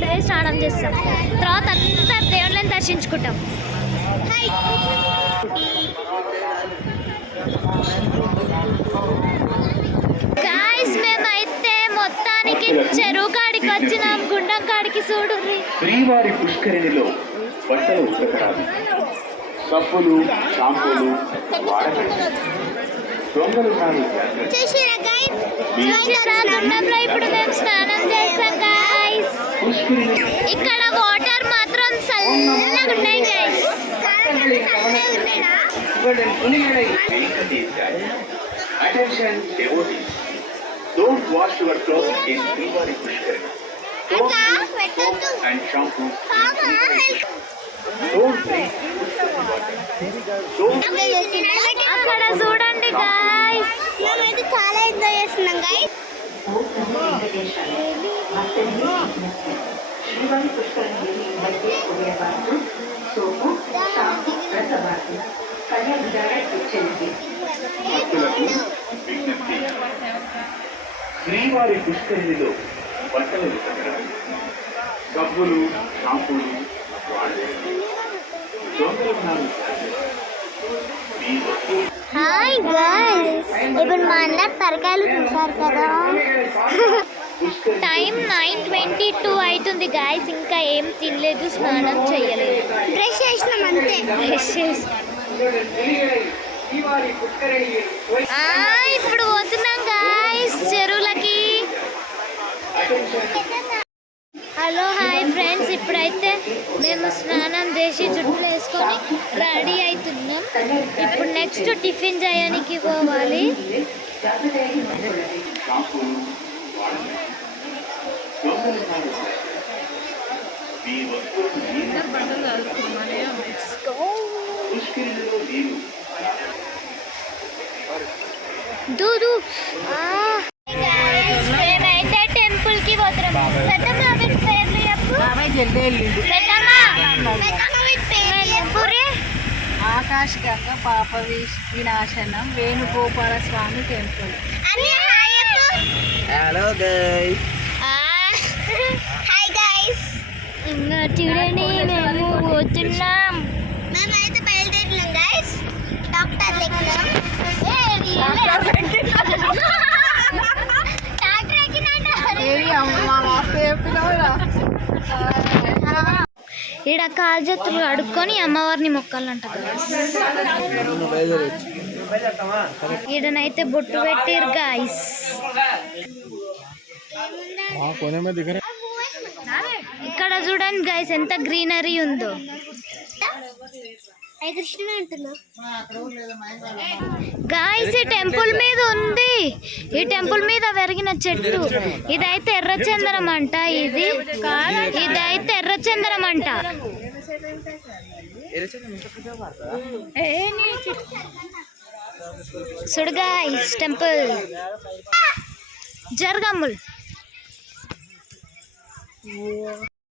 అక్కడే స్నానం చేస్తాం. తర్వాత అంతా దేవుళ్ళని దర్శించుకుంటాం. గాయ్స్ మేమైతే మొత్తానికి చెరువు కాడికి వచ్చినాం. గుండం కాడికి చూడు. శ్రీవారి పుష్కరిణిలో బట్టలు ఉతకరాదు, సబ్బులు షాంపూలు వాడకండి. దొంగలు కాదు. ఇప్పుడు మేము స్నానం చేస్తాం గాయ్స్. ఇక్కడ వాటర్ మాత్రం చల్లగా ఉన్నాయి guys. Attention devotees, don't wash your clothes in Srivari Pushkarini. Don't use soap and shampoo. Don't drink water. అక్కడ చూడండి గాయ్స్. మేమైతే చాలా ఎంజాయ్ చేస్తున్నాం గాయ్స్. శ్రీవారి పుష్కరిణి మధ్య ఉదయవారు సోపు షాంపూ రసవాసు శ్రీవారి పుష్కరిణిలో బట్టలు ఉతకరాదు, సబ్బులు షాంపూలు వాడకండి. దొంగలు కాదు. హాయ్ గాయ్స్, ఇప్పుడు మా అన్న తరకాయలు చూసారు కదా. టైం 9:22 అవుతుంది గాయ్స్. ఇంకా ఏం తినలేదు, స్నానం చేయలేదు. బ్రష్ చేసినాం అంతే. ఇప్పుడు పోతున్నాం గాయ్స్ చెరువులకి. హలో హాయ్ ఫ్రెండ్స్, ఇప్పుడైతే మేము స్నానం చేసి జుట్టులు వేసుకొని రెడీ అవుతున్నాం. ఇప్పుడు నెక్స్ట్ టిఫిన్ చేయడానికి పోవాలి. దూదు మేమైతే టెంపుల్ కి పోతున్నాం. Akash Ganga Papa Vinasanam Venugopala Swamy temple. Hello guys. Hi guys, చూడండి మేము పోతున్నాం. మేమైతే బయలుదేరినాం గైస్. డాక్టర్ లెక్కినాం. ఈడ కాజత్తులు అడుక్కొని అమ్మవారిని మొక్కాలంట. ఈడనైతే బొట్టు పెట్టారు గాయస్. ఇక్కడ చూడండి గాయస్ ఎంత గ్రీనరీ ఉందో. గాయస్ ఈ టెంపుల్ మీద ఉంది. ఈ టెంపుల్ మీద పెరిగిన చెట్టు ఇదైతే ఎర్రచందనం అంట. ఇదైతే ఎర్రచందనం అంట. చూడు గాయస్ టెంపుల్ జరగమ్ముల్.